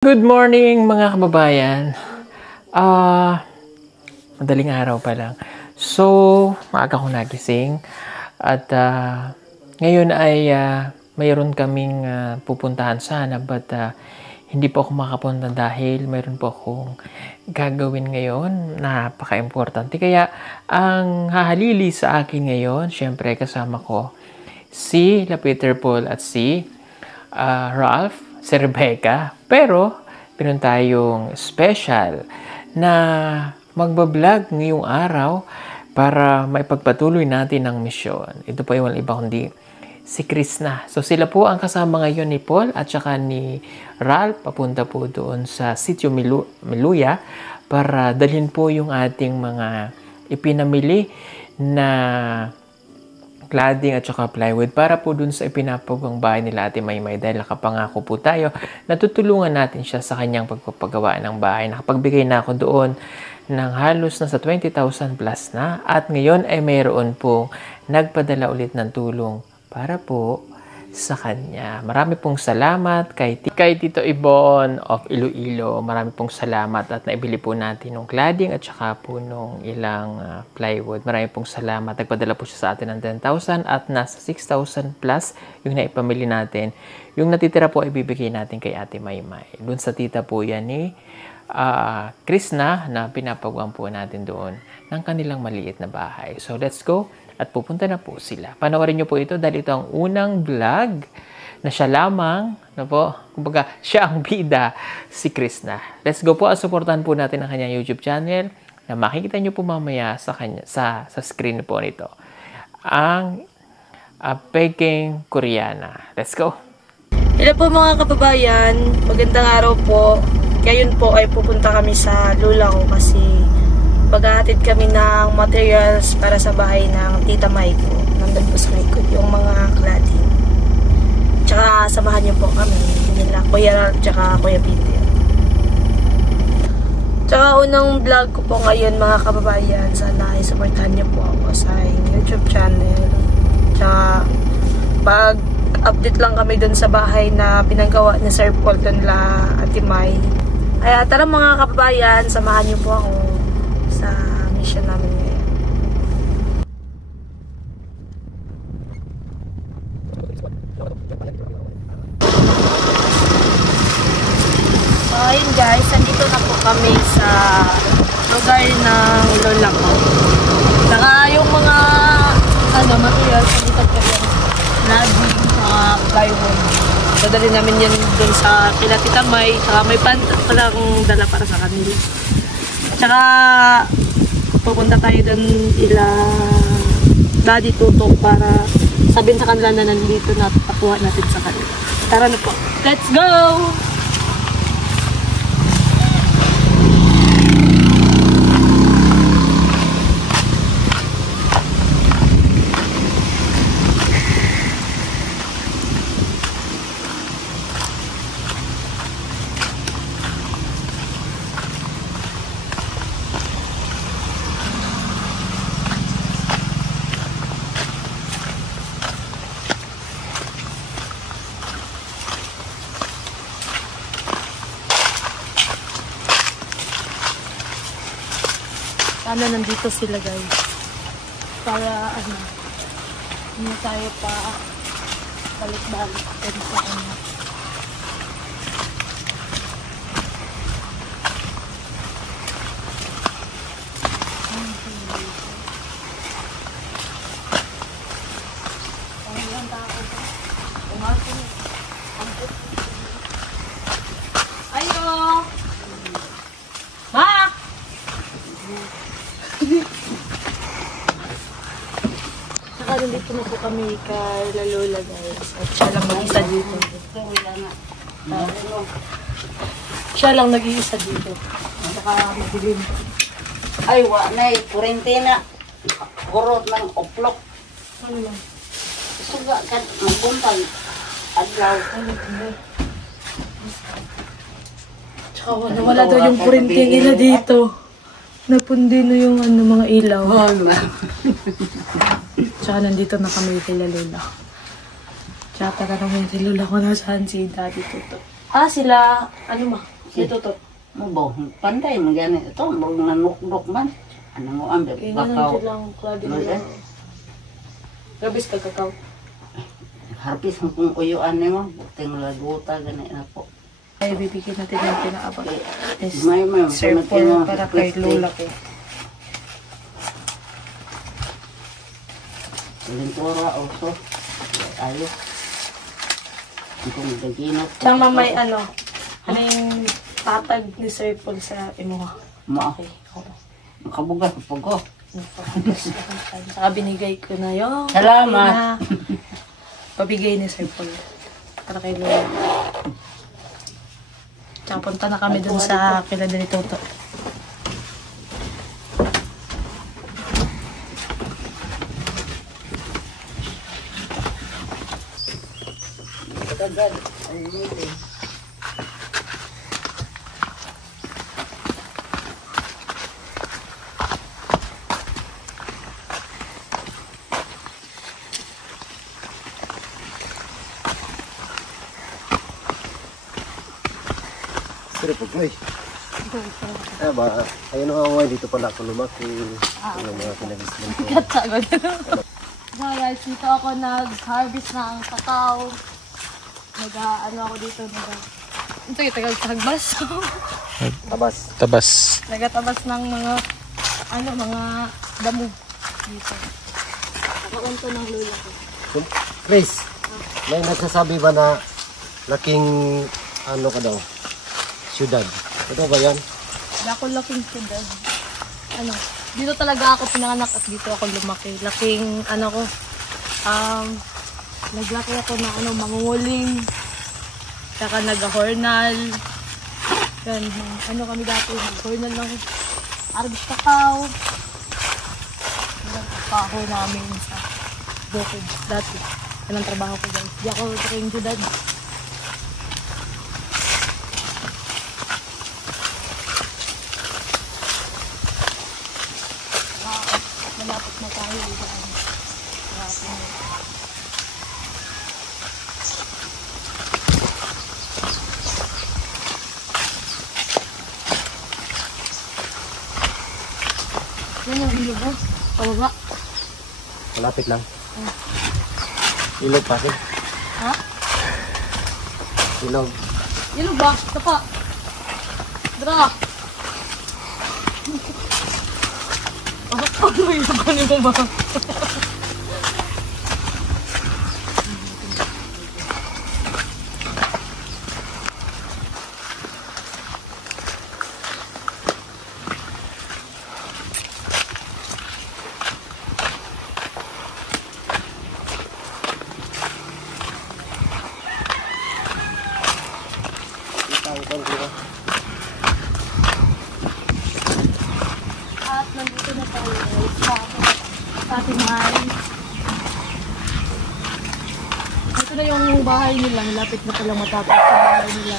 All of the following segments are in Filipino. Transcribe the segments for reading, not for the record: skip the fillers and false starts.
Good morning mga kababayan. Madaling araw pa lang. So, maaga ko nagising at ngayon ay mayroon kaming pupuntahan sana but hindi po ako makapunta dahil mayroon po akong gagawin ngayon. Napaka-importante. Kaya ang hahalili sa akin ngayon, syempre kasama ko si Peter Paul at si Ralph, si Rebecca, pero meron tayong special na magbablog ngayong araw para maipagpatuloy natin ang misyon. Ito po yung iba kundi si Krishna. So sila po ang kasama ngayon ni Paul at saka ni Ralph. Papunta po doon sa sitio Miluya para dalhin po yung ating mga ipinamili na cladding at saka plywood para po dun sa ipinapagang bahay nila Ate Maymay dahil nakapangako po tayo na tutulungan natin siya sa kanyang pagpapagawa ng bahay. Nakapagbigay na ako doon ng halos na sa 20,000 plus na at ngayon ay mayroon po nagpadala ulit ng tulong para po sa kanya. Marami pong salamat kay Tito Ibon of Iloilo. Marami pong salamat at naibili po natin ng cladding at saka po nung ilang plywood. Marami pong salamat. Nagpadala po siya sa atin ng 10,000 at nasa 6,000 plus yung naipamili natin. Yung natitira po ay bibigay natin kay Ate Maymay. Doon sa tita po yan ni Krishna na pinapagawa po natin doon ng kanilang maliit na bahay. So let's go. At pupunta na po sila. Panoorin niyo po ito dahil ito ang unang vlog na siya lamang, kumbaga, siya ang bida, si Krishna. Let's go po at supportahan po natin ang kanyang YouTube channel na makikita niyo po mamaya sa screen po nito. Ang Peking Koreana. Let's go! Hello po mga kababayan, magandang araw po. Ngayon po ay pupunta kami sa lula ko kasi paghahatid kami ng materials para sa bahay ng Tita May ko. Nandun po sa likod yung mga cladding. Tsaka samahan niyo po kami. Nila Kuya Ralph tsaka Kuya Peter. Tsaka unang vlog ko po ngayon mga kababayan. Sana i-supportahan niyo po ako sa YouTube channel. Tsaka pag-update lang kami dun sa bahay na pinagawa ni Sir Paul dun la Ate May. Kaya tara mga kababayan, samahan niyo po ako sa mission namin ngayon. So ayun guys, nandito na po kami sa lugar ng lola ko. Saka yung mga materials nandito po yung cladding, mga plywood. Dadali namin yan dun sa kila Tita May. Saka may palang dala para sa kanila. Tsaka pupunta tayo doon ila Daddy Tutok para sabihin sa kanila na nandito na pakuha natin sa kanila. Tara na po. Let's go! Sana nandito sila guys para hindi tayo pa balik-balik sa kanya. Ayo! Ma! Saka nandito na po kami kay Lola guys. At siya lang mag-isa dito. Siya lang nag-iisa dito. Saka madilim. Ay, wanay, kurentina. Kurot ng oplok. Ano lang? Suga ka, magbuntag. Adlaw. Tsaka wala daw yung kurinti nila dito. Napundi na yung mga ilaw. Tsaka nandito na kami kay Lola. Tsaka tatanungin si Lola kung nasaan si Daddy Tuto. Sila, ano ma? Si Tutot. Mo panday mo gani ito, mo nanukdok man. Ano mo ambil Kaya nga bakaw. nandiyan lang, klado nila. Gabis ka kakao. Harpis mo kung uyuan ni mo, buting laguta gani na po. Ay, bibigyan natin ng pinaabang. Yes. May Circle para kay Lola ko. Lintura also. Ayo. Kung daginot. Tsaka may ano yung tatag ni Circle sa imuha. Mo. Okay. Oo. Makabugas po ko. Saka binigay ko na yun. Salamat. Pabigay ni Circle. Para kay Lola. Tsaka punta na kami dun sa kila ni Toto. Agad. Ay, hindi. Pero po, ay. Ayun nga nga, dito pala ako lumaki. Yung mga kinagisman ko. Katagod. So guys, dito ako nag-harvest ng kakao. Ano ako dito, ito yung tagbas. Tabas. Nagatabas ng mga, mga damo dito. Nakaunto ng Lola ko. Chris, may nagsasabi ba na laking, ano ka daw, syudad? Ito ba yan? Wala akong laking syudad. Dito talaga ako pinanganak at dito ako lumaki. Laking, naglaki ako na mangunguling. Saka nag-hornal. Yan, kami dati, nag-hornal ng arbis kakao. Nagpaho namin sa bukid dati. Yan ang trabaho ko guys. Di ako laking syudad. Malapit na tayo dito. Yan yung ilog mo. Pababa. Malapit lang. Ilog pa rin. Ha? Ilog. Ilog ba? Ito pa. Dra. Ano yung ilog mo ba? At nandito na tayo guys sa ating bahay. Ito na yung bahay nila. Malapit na palang matapos yung bahay nila.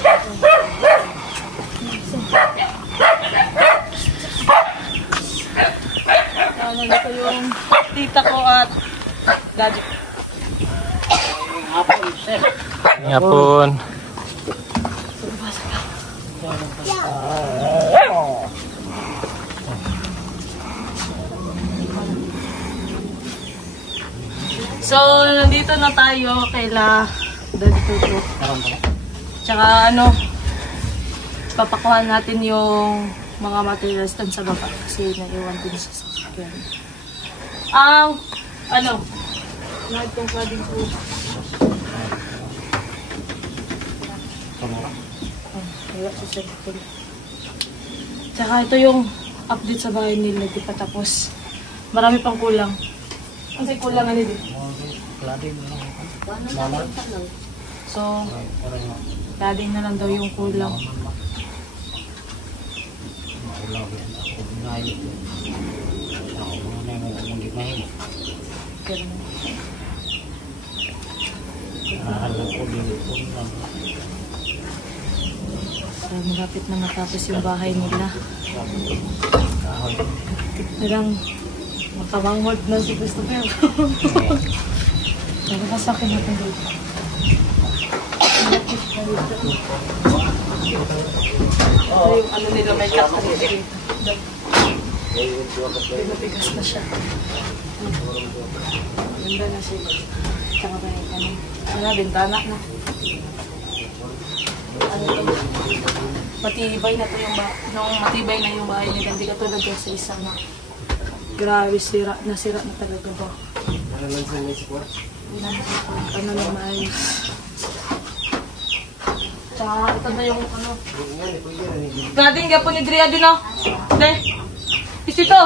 Nandito yung tita ko at gadget. Ngapon. So, nandito na tayo kaila Daddy Tuto. Tsaka papakuhan natin yung mga materials dun sa baba kasi naiwan din sa sasakyan. Lahat kong pwedeng po. Wala sa cellphone. Tsaka ito yung update sa bahay nila, di pa tapos. Marami pang kulang. Ang say kulang ano din? So, dading na lang daw yung kulang. So, malapit na matapos yung bahay nila. Parang makamanghod na si Christopher. Nagkakasakin natin dito. Yung ano nila, may cut na dito. Bigas na siya. Ganda na siya. Tsaka ba yung ano, bintana na. Ano to? Matibay na to yung bahay. Nung matibay na yung bahay nila, hindi ka tulad yung sa isa na. Grabe, sira na talaga ba? Ano lang sa may squat? Ano na maayos. Tsaka ito na yung ano. Gating ka po ni Drea din oh. Hindi. Isito!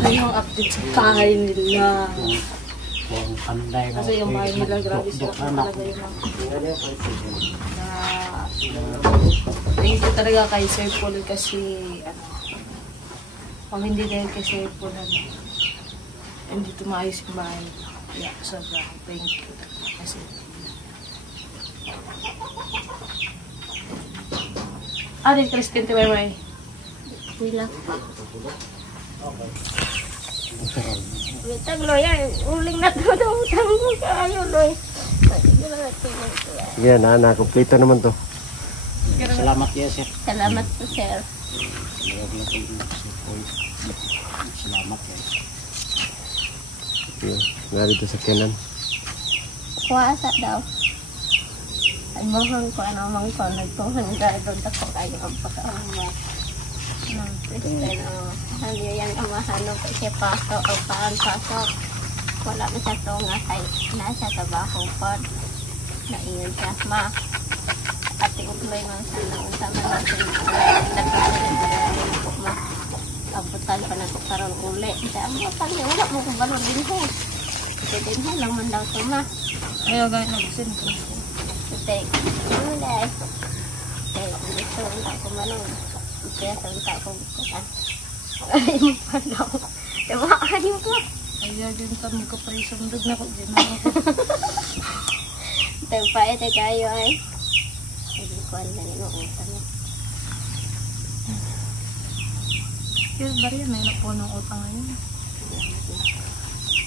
Ito yung update sa bahay nila. Kasi yung bahay nila, grabe sila talaga yung thank you talaga kay Sir Paul kasi pag hindi dahil kay Sir Paul hindi tumaayos yung bahay. Yeah, sobrang thank you kasi din Christine Tiwayway. Wala pa. Wita Gloria, uling na to daw utang mo kayo Loy. Yan, kumpleto naman to. Salamat ya, sir. Salamat po sir. Salamat ya. Yan, narito sa kanan. Kuwasa daw. Ay mohon ko ano mang ko nagtuhan doon ako kayo ang pagkaama. Ano yan ang mahano ko siya pasok o paan pasok. Wala na siya to nga kay nasa trabaho po. Naiyon siya ma. Ate utlay man sa naunsa man natin. Nagkakaroon po ma. Abutan pa na ko karon uli. Abutan niya wala mo ko balon din ho. Ito din ho lang man daw to ma. Ayaw gaya nagsin ko. Ito. Ano dahil? Ito. Gusto ko manong. Kaya salita ko bukutan. Ay mo pa daw. Tawaan mo po. Ayaw din ka magka-praise ang dug na ko. Tagpait ay kayo ay. Hindi ko alam na nyo utang na. Kaya ba rin na po ng utang ngayon?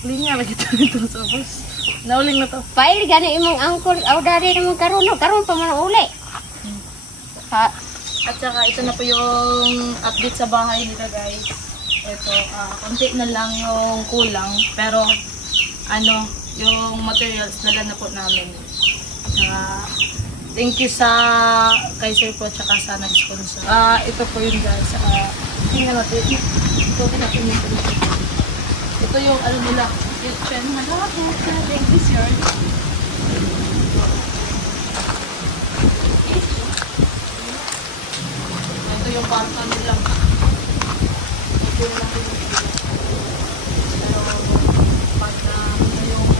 Linya lagi ito nito sa voice. Nauling na to. Pail gani imong angkol. Aw dari imong karuno. Karon pa man uli. Ha. At saka ito na po yung update sa bahay nila guys. Ito, konti na lang yung kulang. Pero, yung materials nala na po namin. Thank you sa kay Sir po tsaka sa nag-sponsor. Ito po yun guys. Tingnan natin. Ito yung ano nila. Kitchen. Thank you sir. Ito yung kwarto nila. Ito yung natin yung pero pag yung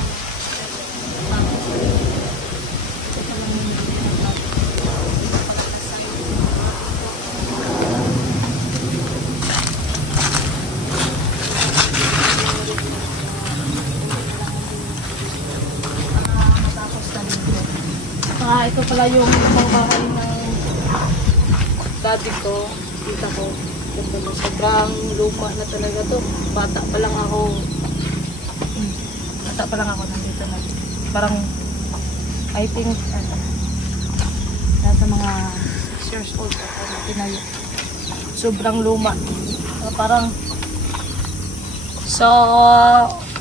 ito pala yung bahay ng daddy ko, tita ko. Sobrang luma na talaga to. Bata pa lang ako. Nandito na. Parang, I think, nasa mga 6 years old ako tinayo. Sobrang luma. Parang, so,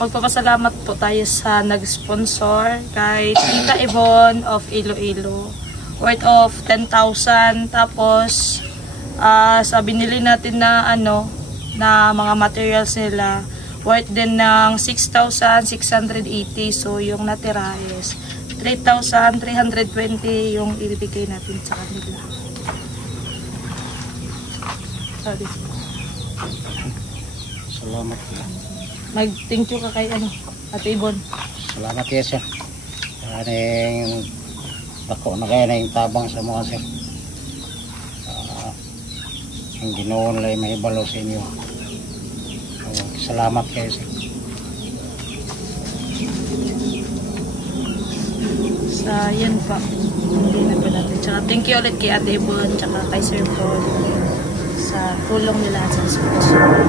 magpapasalamat po tayo sa nag-sponsor kay Tita Yvonne of Iloilo. Worth of 10,000. Tapos, sa binili natin na na mga materials nila, worth din ng 6,680. So, yung natira is 3,320 yung ibibigay natin sa kanila. Sorry. Salamat. Mag-thank you ka kay Ate Ibon. Salamat ya, sir. Kaning bako na kaya na yung tabang sa mga sir. Ang Ginoo nila may ibalo sa inyo. Salamat kayo, sir. Sa yan pa. Hindi na ba natin. Tsaka thank you ulit kay Ate Ibon. Tsaka kay Sir Paul. sa tulong nila at sa sponsor.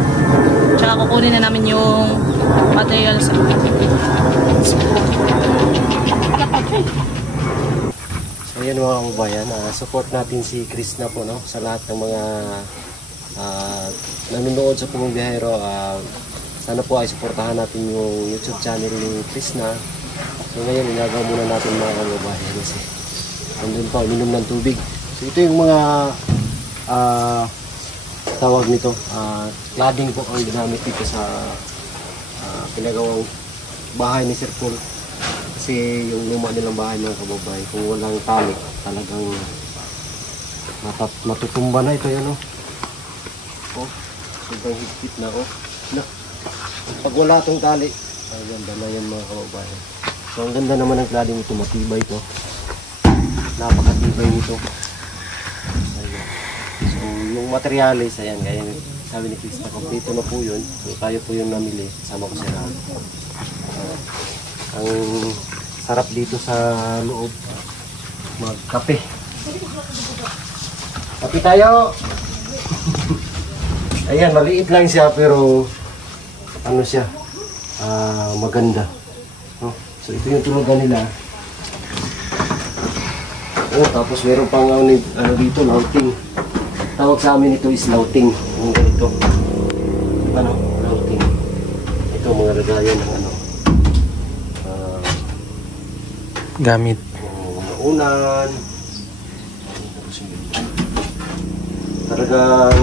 Tsaka kukunin na namin yung material sa So yan mga kababayan, support natin si Chris na po, no, sa lahat ng mga nanonood sa Pugong Biyahero. Sana po ay supportahan natin yung YouTube channel ni Chris na. So ngayon inagaw muna natin mga kababayan kasi andun pa uminom ng tubig. So ito yung mga tawag nito, cladding po ang ginamit dito sa pinagawang bahay ni Sir Paul. Kasi yung luma nilang bahay mga kababayan, kung walang tali talagang matutumba na ito yan, oh. Oh, sobrang higpit na, oh. Na, pag wala itong tali, ang ganda na yan mga kababayan. So ang ganda naman ng cladding ito, matibay ito. Napakatibay nito. Ayan. So yung materialis, ayan, gaya sabi ni Chris na kompleto na po yun. So tayo po yung namili, kasama ko sila. Ang sarap dito sa loob magkape. Kape tayo! Ayan, maliit lang siya pero ano siya, maganda. Oh, so ito yung tulugan nila. Oh, tapos meron pang ano dito, louting. Tawag sa amin ito is louting. Yung ganito. Ano? Louting. Ito mga lagayan ng ano. Gamit. Unan. Talagang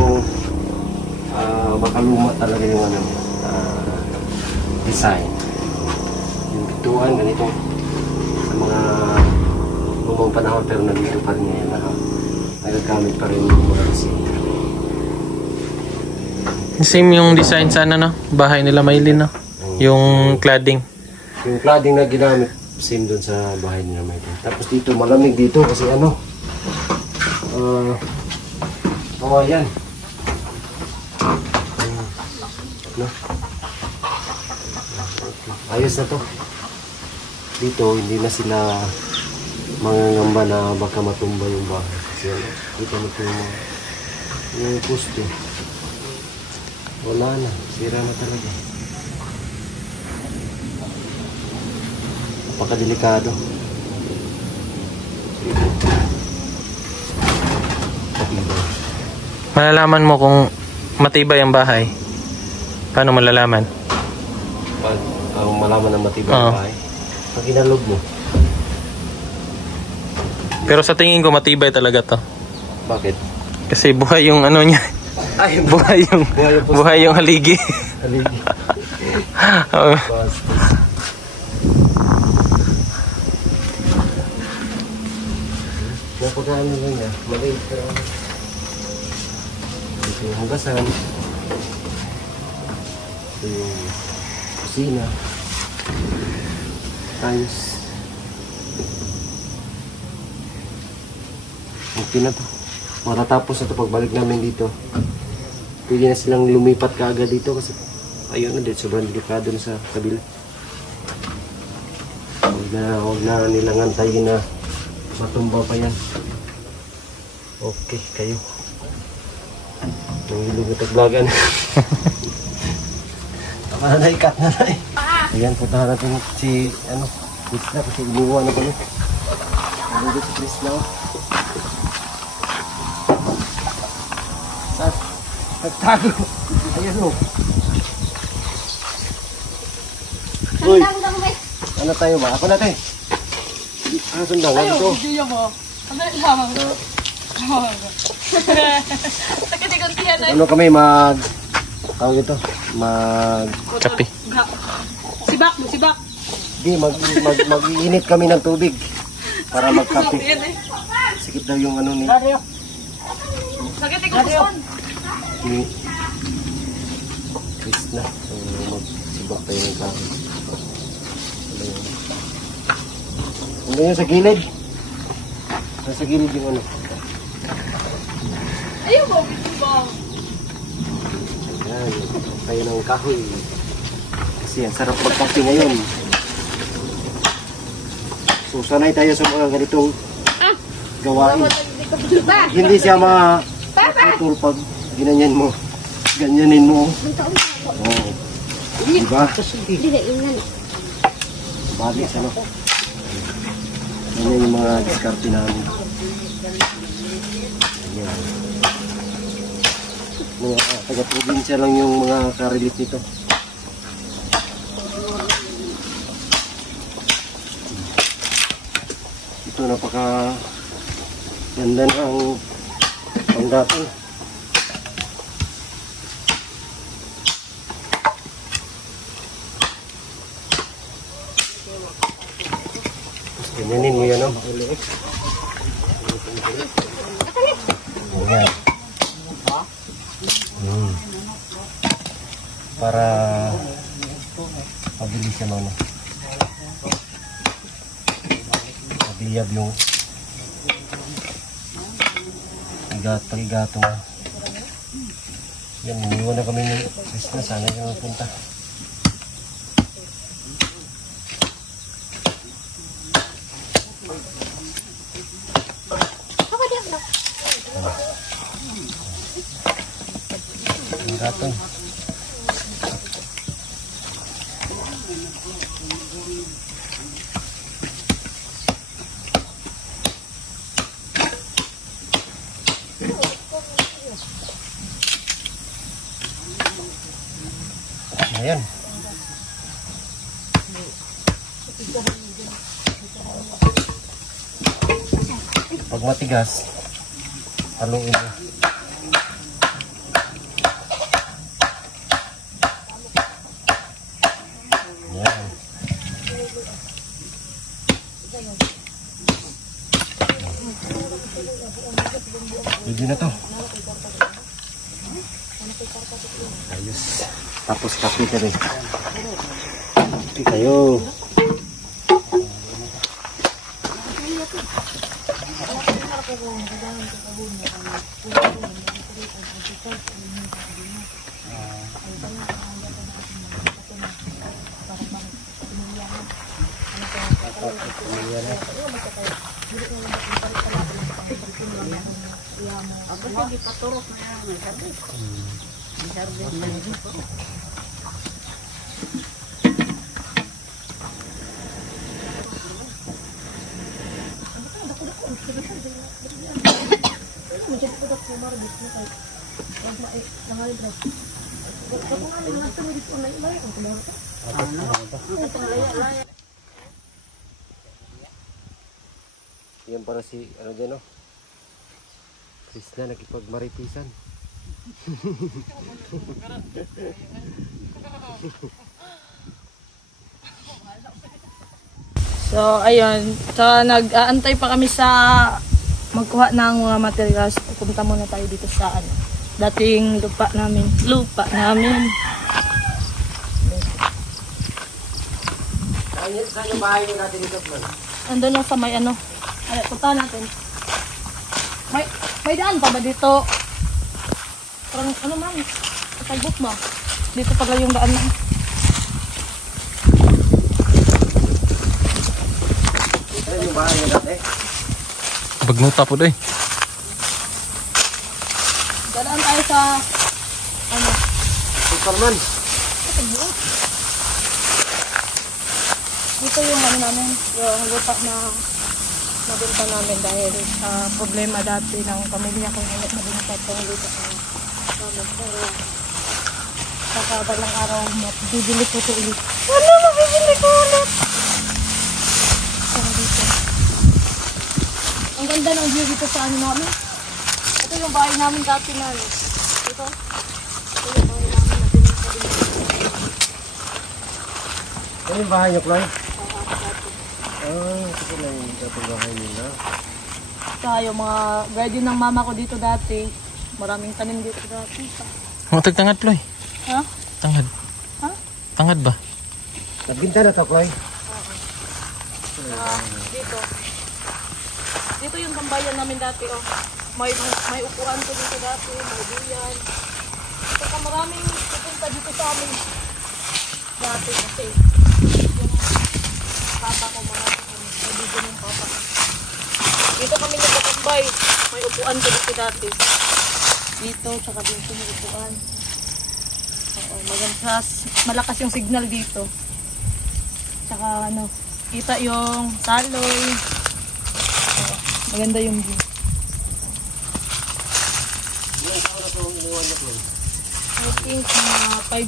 makaluma talaga yung ano, design. Yung bituan, ganito. Sa mga lumang panahon pero nandito pa rin ngayon. Nagagamit pa rin yung mga design. Same yung design sa ano, no? Bahay nila Maylin, no? Yung cladding. Yung cladding na ginamit, same dun sa bahay nila Maylin. Tapos dito, malamig dito kasi ano, yan. No? Ayos na to. Dito, hindi na sila mangangamba na baka matumba yung bahay. Kasi ano, dito na ito yung poste. Wala na, sira na talaga. Napakadelikado. Malalaman mo kung matibay ang bahay. Paano malalaman? Pag malaman ng matibay ang bahay, pag inalog mo. Pero sa tingin ko matibay talaga to. Bakit? Kasi buhay yung ano niya. Ay, buhay yung haligi. haligi. Oo. Napagano lang niya, maliit pero ito yung hugasan, ito yung kusina, ayos. Okay na to. Matatapos na to pagbalik namin dito. Pwede na silang lumipat kaagad dito kasi ayun na din, sobrang delikado na sa kabila. Huwag na nilang antayin na matumba pa yan. Okay, kayo. Nangilog at aglagan. Tama na ikat na na eh. Ayan, puntahan natin si, Chris na kasi iniwan na pala. Nandito si Chris na. Nagtago. Ayan o. Uy, ano tayo ba? Ako natin. Ano sundang? Ano to? Video mo. Ano lamang? Ano kami tawag ito? Kape. Sibak mo, sibak. Di, mag-iinit kami ng tubig para magkape. Sikip daw yung ano ni... Sakit ikaw kusan. Ni... Chris na. So, magsibak tayo ng kape. Ano yun sa gilid? Nasa gilid yung ano. Ayaw mo, bang. Ayan, kayo ng kahoy. Kasi ang sarap magkape ngayon. So sanay tayo sa mga ganitong gawain. Hindi siya matutol pag ginanyan mo. Ganyanin mo. Oo. Diba? Bagis ano. Yan yung mga diskarte namin. Ayan. Mga taga-probinsya lang yung mga karelate nito. Ito napaka ganda ng pangdating. Ganyanin mo yan, oh. Ayan. Para mabilis yan, ano. Magliyab yung pag-igato mo. Yan, iniwan na kami ng business. Sana yung punta. Gatong. Ayan. Pag matigas, haluin mo. Ayan. Pwede na to. Ayos. Tapos kape ka rin. Kape kayo. Yan para si ano dyan, no? Krishna nakipagmaripisan. So, ayun. So, nag-aantay pa kami sa magkuha ng mga materials. Pupunta muna tayo dito sa dating lupa namin. Saan yung bahay nyo natin dito, man? Andun lang sa may ano. Ay, punta natin. May daan pa ba dito? Parang ano man, Facebook ba? Dito pala yung daan na. Ito yung bahay nyo natin. Bagnuta po doy. Dadaan tayo sa ano? Superman. Dito yung ano namin, yung lupa na nabenta namin dahil problema dati ng pamilya kung ano nabenta itong lupa namin. Pero saka balang araw bibili ko ito ulit. Ano mabibili ko ulit? Saka dito. Ang ganda ng view dito sa ano namin. Ito yung bahay namin dati na. Ito. Ito yung bahay namin na binenta din. Ito yung bahay nyo, Chloe? Ito lang yung dating bahay nila. Saka yung mga garden ng mama ko dito dati. Maraming tanim dito dati. Matag tangad, Ploy. Ha? Tangad. Ha? Tangad ba? Nagbinta na ito, Chloe? Dito. Dito yung tambayan namin dati, oh. May upuan ko dito dati, may duyan. Saka maraming pupunta dito sa amin. Dati kasi. Yung papa ko, may dito ng papa ko. Dito kami nagkatambay. May upuan ko dito dati. Dito, tsaka dito may upuan. Oo, maganda. Malakas yung signal dito. Tsaka ano, kita yung saloy. Oo, maganda yung view. I think 5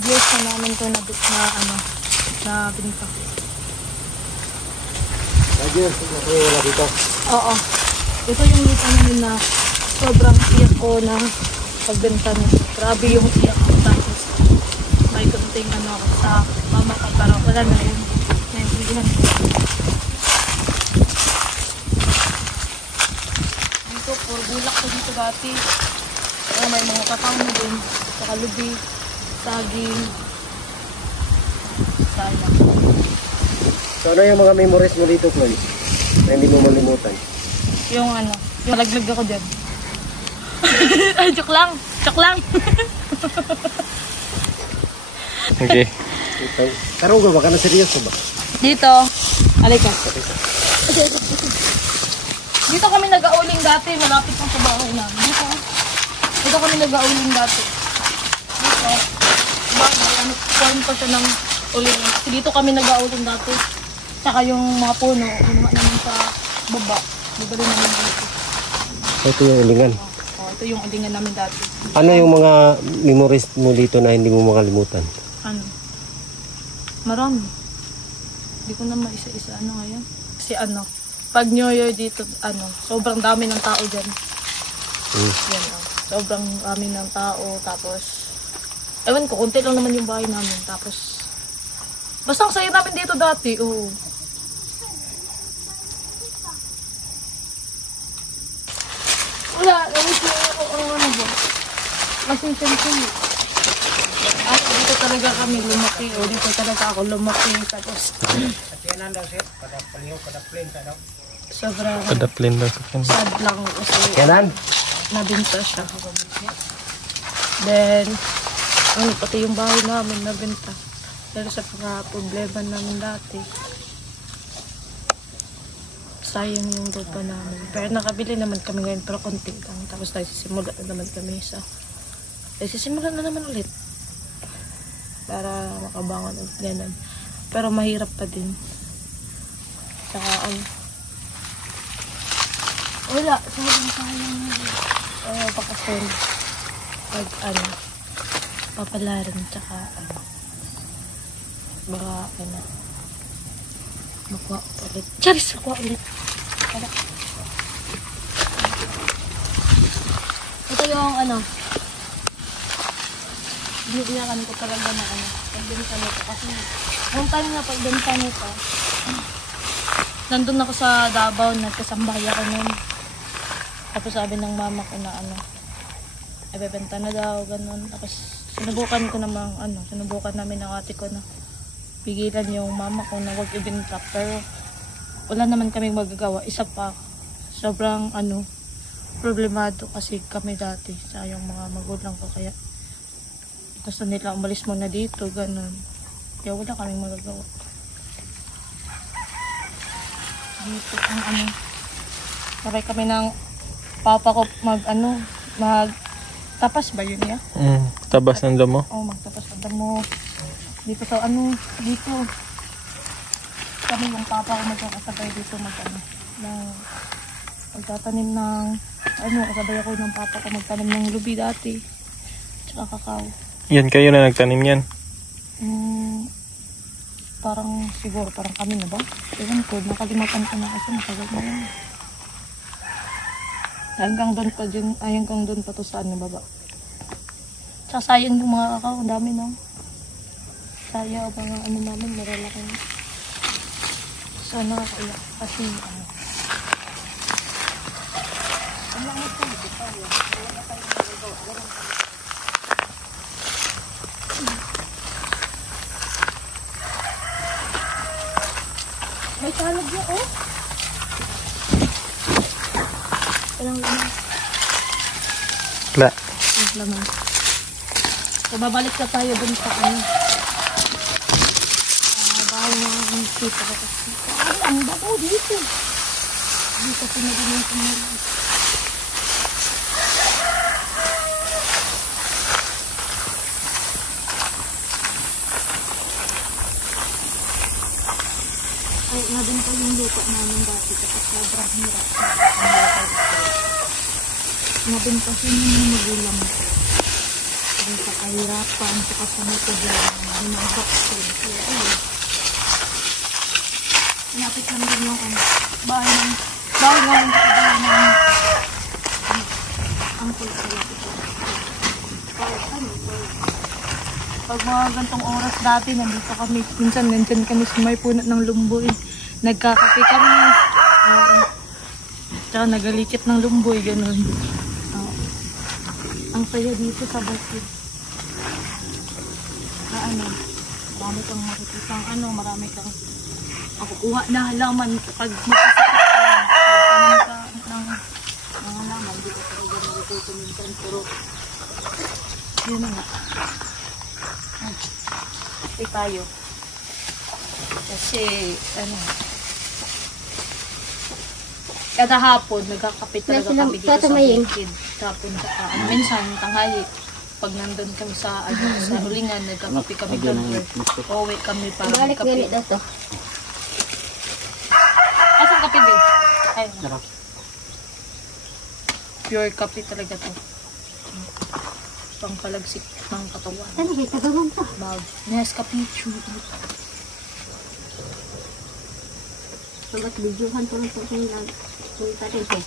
years na namin ito na binta. 5 years na kayo wala dito. Oo. Ito yung lupa namin na sobrang iyak ko na pagbenta nito. Grabe yung iyak ko. Tapos may kunting ako sa mama ko. Pero wala na yun. Naintindihan ko. Dito, puro bulak ko dito dati. May mga kakao na din. Saka lubi, saging, sayang. So ano yung mga memories mo dito, Chloe? Na hindi mo malimutan? Yung yung laglag ako dyan. Ay, joke lang. Joke lang. Okay. Karong ba? Baka na seryoso ba? Dito. Alika. Dito kami nag-auling dati. Malapit lang sa bahay namin. Dito kami nag-auling dati. Dito. Form pa siya ng uling. Dito kami nag-auling dati. Tsaka yung mga puno, kinuha naman sa baba. Dito rin namin dito. Ito yung ulingan. Ito yung ulingan namin dati. Ano yung mga memories mo dito na hindi mo makalimutan? Marami. Hindi ko na maisa-isa ngayon. Kasi pag New Year dito, sobrang dami ng tao dyan. Yan, sobrang dami ng tao. Tapos, ewan ko, konti lang naman yung bahay namin. Tapos, basta ang saya namin dito dati. Oo. Wala, namiss mo ako ba? Kasi siyempre, dito talaga kami lumaki. O dito talaga ako lumaki. Tapos, sobrang Padaplin daw. sad lang kasi Yanan? nabinta siya. Then, pati yung bahay namin nabinta. Dahil sa mga problema namin dati. Sayang yung lupa namin. Pero nakabili naman kami ngayon, pero konti lang. Tapos nagsisimula na naman kami nagsisimula na naman ulit. Para makabangon ulit ganun. Pero mahirap pa din. Saka wala. Sayang bakasyon. Pag papalaran. Tsaka baka makuha ulit. Charis! Makuha ulit. Ito yung binibilakan ko talaga na pagbenta nito. Kasi noong time nga pagbenta nito, nandun ako sa Davao, nagkasambay ako nun. Tapos sabi ng mama ko na ibebenta na daw, ganun. Tapos sinubukan namin ng ate ko na pigilan yung mama ko na huwag ibenta. Pero wala naman kaming magagawa. Isa pa, sobrang problemado kasi kami dati sa yung mga magulang ko. Kaya gusto nila umalis muna dito, ganun. Kaya wala kaming magagawa. Dito ang sabay kami ng papa ko magtapas ba yun ya? Tabas ng damo? Oo, magtapas ng damo. Dito sa dito. Kami yung papa ko magkakasabay dito magtatanim ng kasabay ako ng papa ko magtanim ng lubi dati. Tsaka kakao. Yan kayo na nagtanim yan? Parang kami na ba? Ewan ko, nakalimutan ko na kasi matagal na yan. Hanggang doon pa to sa baba. Sasayang yung mga kakao, ang dami no? Sayang mga namin, malalaki na. So nakakaiyak kasi ang langit ko dito tayo. May salad niya, Walang laman. Wala. Walang laman. So, babalik na tayo dun sa bahay ng tita ko. Ang bago dito. Dito sinabing yung Ay, nabenta yung lupa namin dati kasi sobrang hirap. Nabenta siya yung magulang. Kasi sa kahirapan, saka sa matagalan, hinabak siya. Kaya ayun. Napit lang din yung bahay ng angkol sa lapit lang. Pag mga gantong oras dati, nandito kami. Minsan, nandyan kami sa may punat ng lumboy. Nagkakape kami. Tsaka nagalikit ng lumboy, ganun. Ang saya dito sa Basid. Marami kang makikita marami kang makukuha na halaman pag magkasakit ka ng mga halaman. Dito talaga makukuha minsan, pero yun na nga. Ay tayo. Kasi, kada hapon, nagkakapit talaga kami dito sa bukid. Hapon, minsan, tanghali, pag nandun kami sa hulingan, nagkakape kami doon. Uwi kami para magkape. Asang kape din? Ay, pure kape talaga to. Pangpalagsik ng katawan. Ano yung tagawang pa? Nescafe. Sabat videohan po lang po kayo lang. Punta rin po.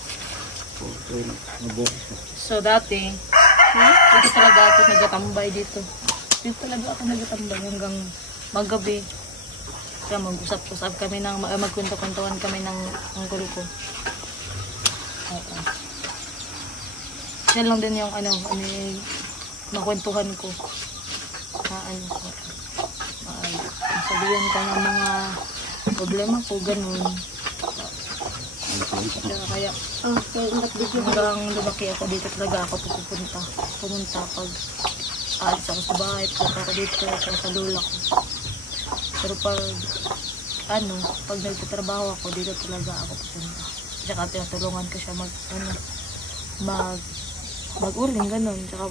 So dati, dito talaga ako nagatambay dito. Dito talaga ako nagatambay hanggang magabi. Kaya mag-usap-usap kami magkwento-kwentuhan kami ng angkol ko. Yan lang din yung makwentuhan ko. Sabihan ko ng mga problema ko, ganun. Kaya hanggang lumaki ako dito talaga ako pumunta pag aalis ako sa bahay, pupunta ako dito sa lula ko. Pero pag nagtatrabaho ako dito talaga ako pupunta. Tsaka tinatulungan ko siya mag-uling, ganun. Tsaka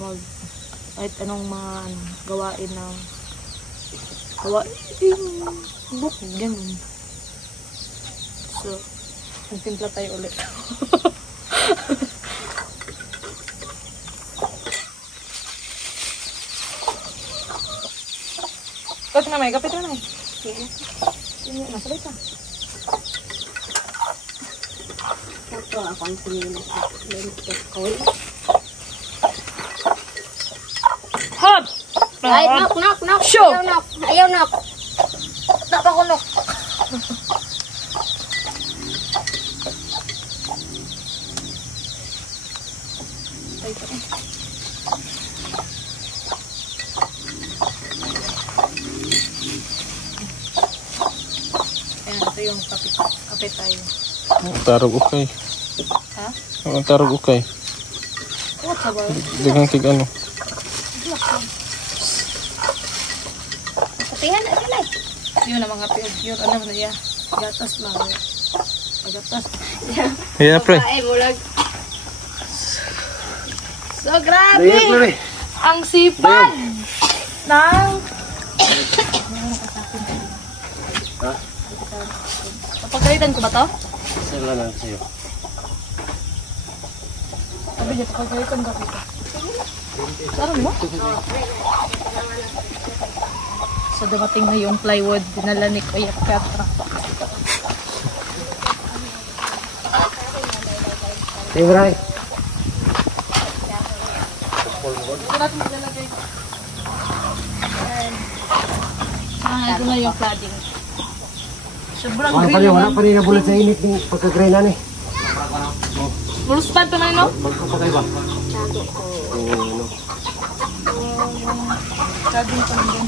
kahit anong mga gawain ng bukid, ganun. So, magtimpla tayo ulit. Kapit na may, kapit na may. Sige, nasabay ka. Ito ako ang sinilas at lentik ko. Hop! Ay, knock. Show! Ayaw knock. Knock ako, knock. Ayan, ito yung kape tayo. Tarog ukay. Ha? Ang tarog ukay. What sa ba? Dagang tig ano. Kapihan na sila. Yun ang mga pure na niya. Gatas lang. Gatas. Ayan, pre. Ay, mulag. So, grabe! Ang sipag ng... Papagalitan ko ba to? Sila lang sa'yo. Sabi niya, papagalitan ko dito. Saan mo? So, dumating na yung plywood. Dinala ni Kuya Petra. Hey, Bray. Ito natin maglalagay. Ito na yung cladding. Sobrang green Wala naman. pa rin nabulat sa init ng pagkagrainan eh. Buluspan pa na, no? Magkapagay ba? Cladding pa na din.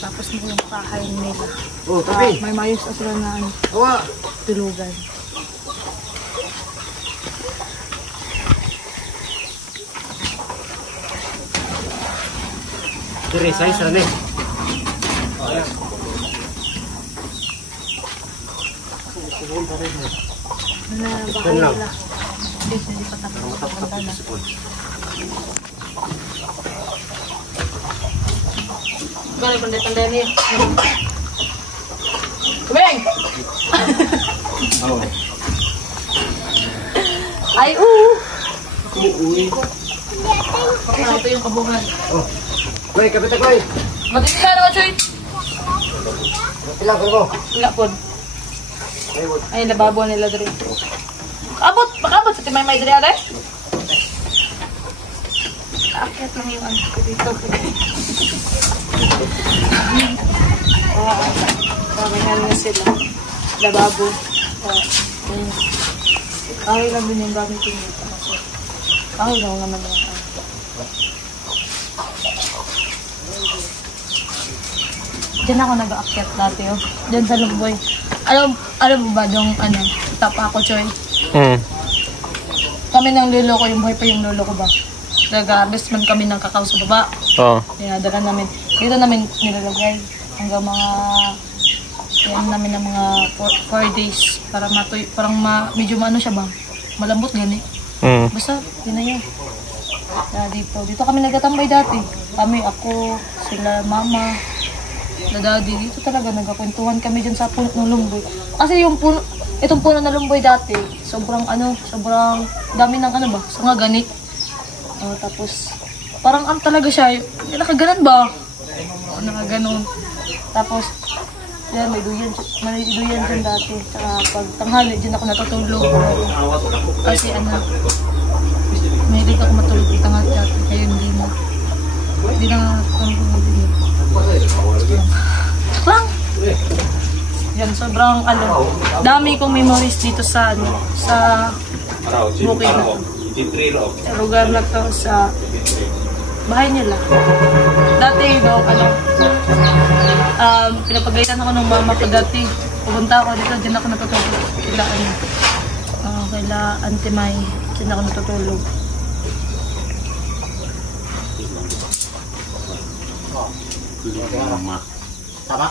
Tapos na yung bahay nila. Oh, tabi. May mayos na sila na Awa. tulugan. Dire, size na rin. Na bahay nila. Yes, hindi pa tapos. Maganda na. Gano'y pandai-pandai niya. Kumeng! Oh. Ay, Uuwi. Okay, ito yung kabungan. Oh. Koy, kapita koy. Matindi ka naman, Choy. Ilang ko. Wala po. Ay, lababo nila dito. Abot sa timay may dito, ate. Akit lang yung ano ko dito. May ano na sila. Lababo. Kahoy lang din yung gamitin dito. Kahoy lang naman yung ano. Diyan ako nag-aakyat dati, oh. Diyan sa Lumboy. Alam mo ba yung ano, tapa ako, Choy? Kami ng lolo ko, yung buhay pa yung lolo ko ba? Nag-best man kami ng kakao sa baba. Kaya dala namin. Dito namin nilalagay. Hanggang mga yan namin ng mga 4 days para matuyo. Parang medyo ano siya ba? Malambot gani. Basta, yun na yun. Dito kami nagtatambay dati. Kami, ako, sila, mama, na daddy. Dito talaga nagkakwentuhan kami dyan sa puno ng lumboy. Kasi yung puno, itong puno na lumboy dati, sobrang dami ng ano ba? So nga gani. Tapos, parang talaga siya, nakaganan ba? Nakaganon. Tapos, yan, may duyan dyan dati. Saka pag tanghali, dyan ako natutulog. Kasi may hindi ako matulog tanghali dati. Kaya hindi na natutulog din. Lang! Yan, sobrang dami kong memories dito sa bukid na to. Sa lugar na to, sa bahay nila. Dati, pinapagalitan ako ng mama ko dati. Pupunta ako dito, dyan ako natutulog. Kaila Auntie May, dyan ako natutulog. Tama.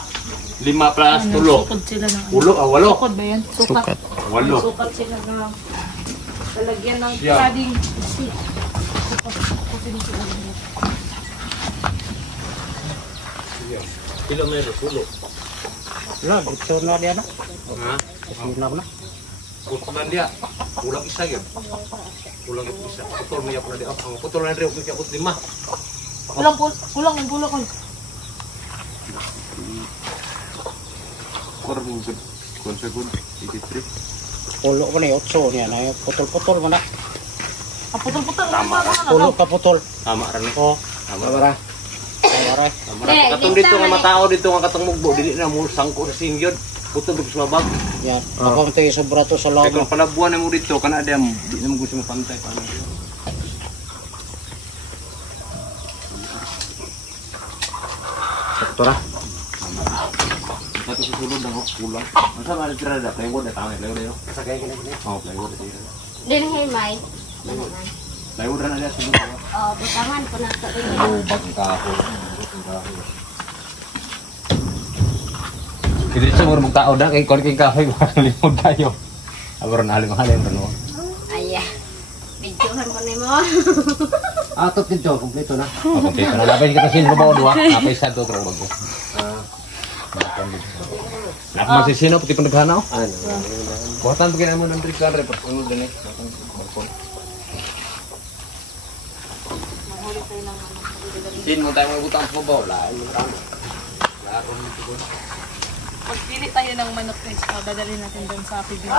5 plus tulo. Sukod sila ng Walo. Sukod ba yan? Sukat. Walo. Sukat sila ng talagyan ng padding. Kilo meron, tulo. Wala, ito na diyan. Ha? Ito na. Putulan dia. Ulang isa yun. Ulang isa. Putol mo yan pala dia. Ang putol na rin, kaya putol 5. Ulang ng pulo ko. Kurang konsegund, 83. Pulo ko na 8 niya na putol-putol mo na. Putol-putol. Pulo ka putol. Tama rin. Oh, Tama rin. tama ra. Katong dito nga matao dito nga katong mugbo dili na mo sangko sa singyod. Putol dito sa babag. Yan. Kapag tayo sobra to sa Kaya loob. kung palabuan mo dito kana ada di na mo gusto mo pantay paano. Tora. Satu susulod na kulang. Masa mali tira da plywood da tama plywood yo. Sa kaya kini. Oh, plywood dito. Din himay. Naman. Plywood na dia sulod. Butangan ko na ito. Oh, bangkaho. Kini sa murmong tao da kay kon kay kahoy limod tayo. Abor na halim no. Ayah. Videohan ko nimo. Atot dito, kompleto na. Okay, pero labay kita sin babaw duwa. Napay sa to pero bago. Nak masih sino pati pendeghana. Ano. Buatan begini mo nang trikar repot ulo din eh. Sin mo tayo magutang sa babaw la. Pagpili tayo ng manok guys, dadalhin natin doon sa pibili.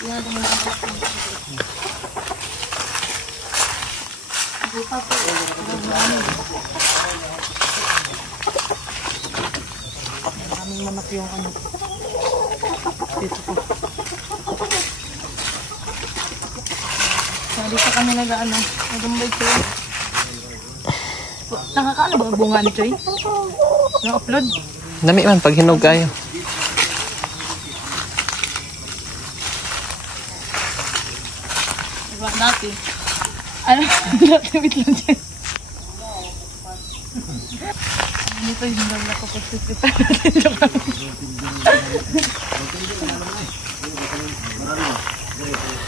Yan natin muna ang manok. Buka po. Maraming manok yung dito po. Dito kami nag-umbay ko. Nakakaano ba bunga ni Choy? Na-upload? Nami man, pag hinog kayo. Diba, dati. Dati, wait lang dyan. Dito, hindi lang nakapagpipita natin.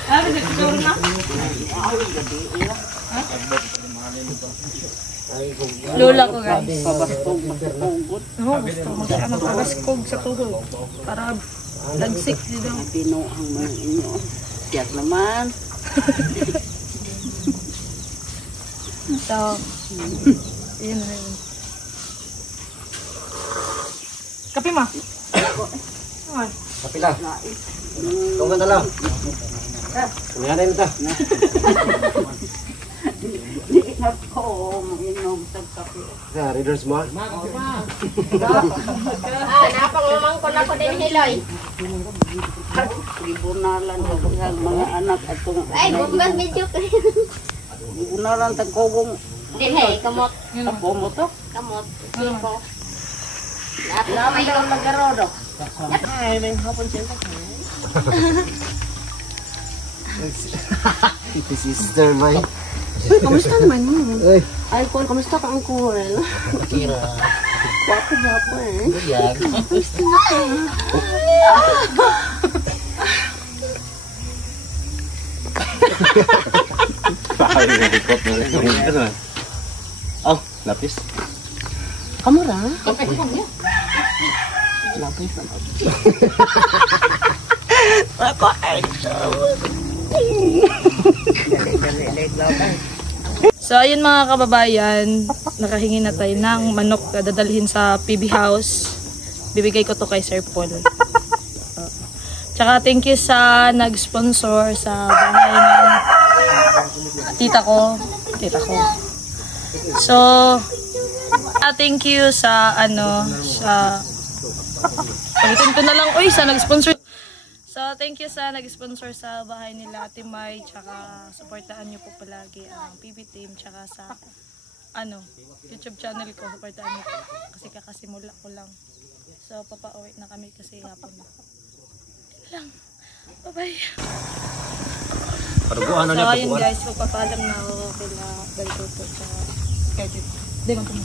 Bisa dituturin na? Lola ko guys. Oo, gusto mo siya magpabaskog sa tuhod. Para lagsik dito. Pinuang mo inyo. Tiyak naman. So, yun na yun. Kape ma? Kapila. Kung ganda lang. Kumayanin mo ta. Di ako mainom sa kape. Sa readers mo. Napangumang ko na ko din hiloy. Ibunalan ako sa mga anak at kung Ay, bumban medyo ko. ibunalan tagkogong Dinhay, kamot. ako mo to. Kamot. Siko. Lahat na Naman may daw magarodo. Ay, may hapon siya. Ito sister, may. Kamusta naman yun? Ay, Ay, Paul, kamusta ka ang kuren? kira. Wapo eh. Yan. Oh, lapis. Kamura? Ako ay So ayun mga kababayan, nakahingi na tayo ng manok na dadalhin sa PB House. Bibigay ko to kay Sir Paul. Tsaka thank you sa nag-sponsor sa bahay ng tita ko. So, thank you sa ulitin ko na lang, sa nag-sponsor. So, thank you sa nag-sponsor sa bahay nila Ate May, tsaka supportaan niyo po palagi ang PB team, tsaka sa YouTube channel ko, supportaan niyo po kasi kakasimula ko lang. So, papauwi na kami kasi hapon na. Lang. Bye-bye. Paruguan na So, niya, ayun paruguan. guys, magpapaalam na ako kila Baltuto tsaka Kajit. Di ba kami?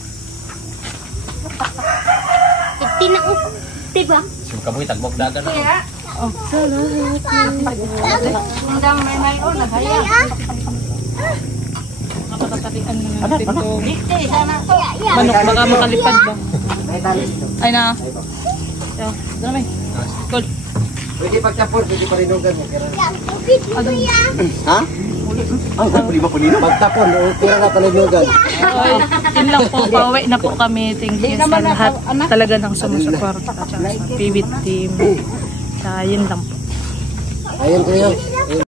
50 na upo. Diba? Sim kamoy tagbog dagan na. Oh, salamat. Hanggang may naghaya. Napakatalian na natin itong manok. Baka makalipad ba? Ay na. Yo, dala may. Cool. Pwede pagtapon, pwede parinugan. Ano? Ha? Ang pwede ba punino? Pagtapon, pira na parinugan. Okay, yun lang po. Pauwi na po kami. Thank you sa lahat talaga ng sumusuporta. Tsaka sa PB team. Tsaka yun lang po. Ayun ko yun.